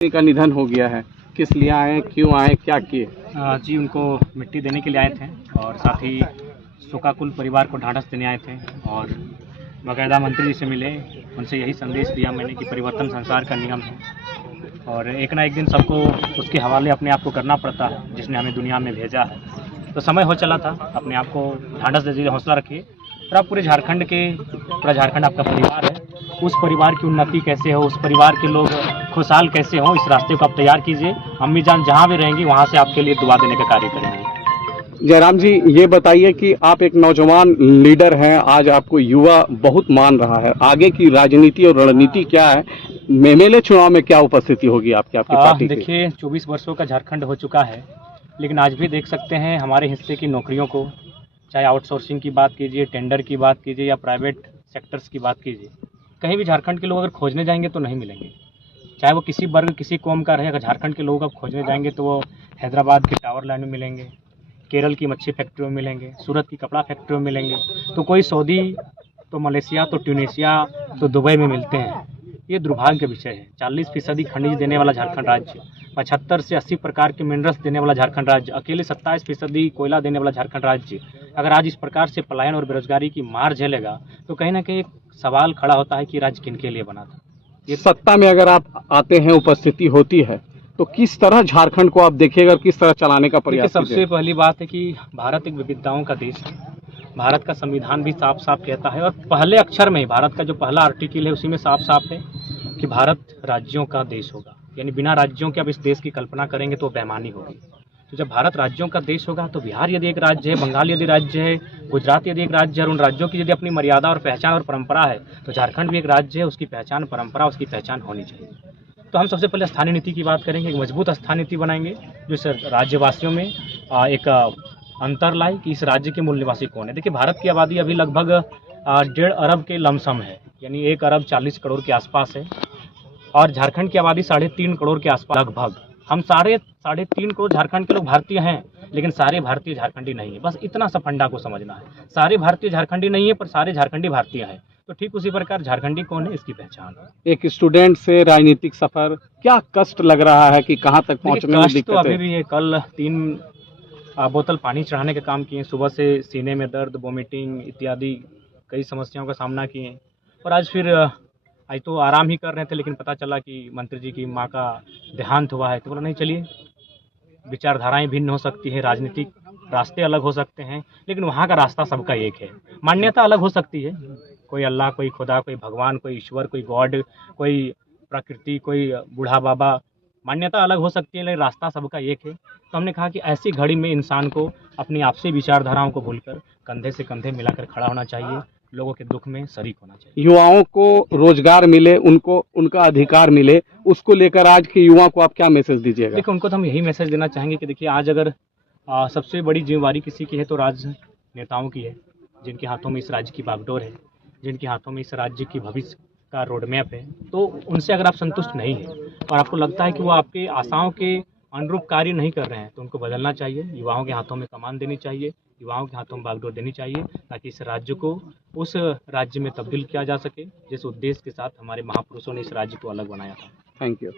का निधन हो गया है, किस लिए आए, क्यों आए, क्या किए? जी, उनको मिट्टी देने के लिए आए थे और साथ ही शोकाकुल परिवार को ढाढ़स देने आए थे और बाकायदा मंत्री जी से मिले, उनसे यही संदेश दिया मैंने कि परिवर्तन संसार का नियम है और एक ना एक दिन सबको उसके हवाले अपने आप को करना पड़ता है जिसने हमें दुनिया में भेजा है। तो समय हो चला था, अपने आप को ढाढ़स दे दीजिए, हौसला रखिए। और आप पूरा झारखंड आपका परिवार है, उस परिवार की उन्नति कैसे हो, उस परिवार के लोग खुशहाल कैसे हों, इस रास्ते को आप तैयार कीजिए। अम्मी जान जहाँ भी रहेंगी वहाँ से आपके लिए दुआ देने का कार्य करेंगे। जयराम जी, ये बताइए कि आप एक नौजवान लीडर हैं, आज आपको युवा बहुत मान रहा है, आगे की राजनीति और रणनीति क्या है? एमएलए चुनाव में क्या उपस्थिति होगी आपकी पार्टी की? देखिए, 24 वर्षों का झारखंड हो चुका है, लेकिन आज भी देख सकते हैं हमारे हिस्से की नौकरियों को, चाहे आउटसोर्सिंग की बात कीजिए, टेंडर की बात कीजिए या प्राइवेट सेक्टर्स की बात कीजिए, कहीं भी झारखंड के लोग अगर खोजने जाएंगे तो नहीं मिलेंगे। चाहे वो किसी वर्ग किसी कौम का रहे, अगर झारखंड के लोग अब खोजने जाएंगे तो वो हैदराबाद के टावर लाइन में मिलेंगे, केरल की मच्छी फैक्ट्री में मिलेंगे, सूरत की कपड़ा फैक्ट्री में मिलेंगे। तो कोई सऊदी, तो मलेशिया, तो ट्यूनीशिया, तो दुबई में मिलते हैं। ये दुर्भाग्य का विषय है। 40% खनिज देने वाला झारखंड राज्य, 75 से 80 प्रकार के मिनरल्स देने वाला झारखंड राज्य, अकेले 27% कोयला देने वाला झारखंड राज्य, अगर आज इस प्रकार से पलायन और बेरोजगारी की मार झेलेगा तो कहीं ना कहीं एक सवाल खड़ा होता है कि राज्य किनके लिए बना था। ये सत्ता में अगर आप आते हैं, उपस्थिति होती है, तो किस तरह झारखंड को आप देखिएगा, किस तरह चलाने का प्रयास कीजिएगा? सबसे पहली बात है कि भारत एक विविधताओं का देश है। भारत का संविधान भी साफ साफ कहता है और पहले अक्षर में ही भारत का जो पहला आर्टिकल है उसी में साफ साफ है कि भारत राज्यों का देश होगा। यानी बिना राज्यों के अब इस देश की कल्पना करेंगे तो बेईमानी होगी। तो जब भारत राज्यों का देश होगा तो बिहार यदि एक राज्य है, बंगाल यदि राज्य है, गुजरात यदि एक राज्य है और उन राज्यों की यदि अपनी मर्यादा और पहचान और परंपरा है, तो झारखंड भी एक राज्य है, उसकी पहचान, परंपरा, उसकी पहचान होनी चाहिए। तो हम सबसे पहले स्थानीय नीति की बात करेंगे, एक मजबूत स्थानीय नीति बनाएंगे जो इस राज्यवासियों में एक अंतर लाए कि इस राज्य के मूल निवासी कौन है। देखिए, भारत की आबादी अभी लगभग 1.5 अरब के लमसम है, यानी 1 अरब 40 करोड़ के आसपास है और झारखंड की आबादी 3.5 करोड़ के आसपास लगभग। हम 3.5 करोड़ झारखंड के लोग भारतीय हैं, लेकिन सारे भारतीय झारखंडी नहीं है। बस इतना सा फंडा को समझना है, सारे भारतीय झारखंडी नहीं है पर सारे झारखंडी भारतीय हैं। तो ठीक उसी प्रकार झारखंडी कौन है, इसकी पहचान। एक स्टूडेंट से राजनीतिक सफर, क्या कष्ट लग रहा है कि कहाँ तक पहुँचने में दिक्कत तो अभी भी है। कल 3 बोतल पानी चढ़ाने का काम किए, सुबह से सीने में दर्द, वोमिटिंग इत्यादि कई समस्याओं का सामना किए और आज फिर आज तो आराम ही कर रहे थे, लेकिन पता चला कि मंत्री जी की माँ का देहांत हुआ है। तो बोला नहीं, चलिए, विचारधाराएं भिन्न हो सकती हैं, राजनीतिक रास्ते अलग हो सकते हैं, लेकिन वहाँ का रास्ता सबका एक है। मान्यता अलग हो सकती है, कोई अल्लाह, कोई खुदा, कोई भगवान, कोई ईश्वर, कोई गॉड, कोई प्रकृति, कोई बूढ़ा बाबा, मान्यता अलग हो सकती है, लेकिन रास्ता सबका एक है। तो हमने कहा कि ऐसी घड़ी में इंसान को अपनी आपसी विचारधाराओं को भूलकर कंधे से कंधे मिलाकर खड़ा होना चाहिए, लोगों के दुख में शरीक होना चाहिए। युवाओं को रोजगार मिले, उनको उनका अधिकार मिले, उसको लेकर आज के युवा को आप क्या मैसेज दीजिएगा? देखो, उनको तो हम यही मैसेज देना चाहेंगे कि देखिए, आज अगर सबसे बड़ी जिम्मेवारी किसी की है तो राजनेताओं की है, जिनके हाथों में इस राज्य की बागडोर है, जिनके हाथों में इस राज्य की भविष्य का रोड मैप है। तो उनसे अगर आप संतुष्ट नहीं हैं और आपको लगता है कि वो आपके आशाओं के अनुरूप कार्य नहीं कर रहे हैं, तो उनको बदलना चाहिए। युवाओं के हाथों में कमान देनी चाहिए, युवाओं के हाथों में बागडोर देनी चाहिए, ताकि इस राज्य को उस राज्य में तब्दील किया जा सके जिस उद्देश्य के साथ हमारे महापुरुषों ने इस राज्य को अलग बनाया था। Thank you.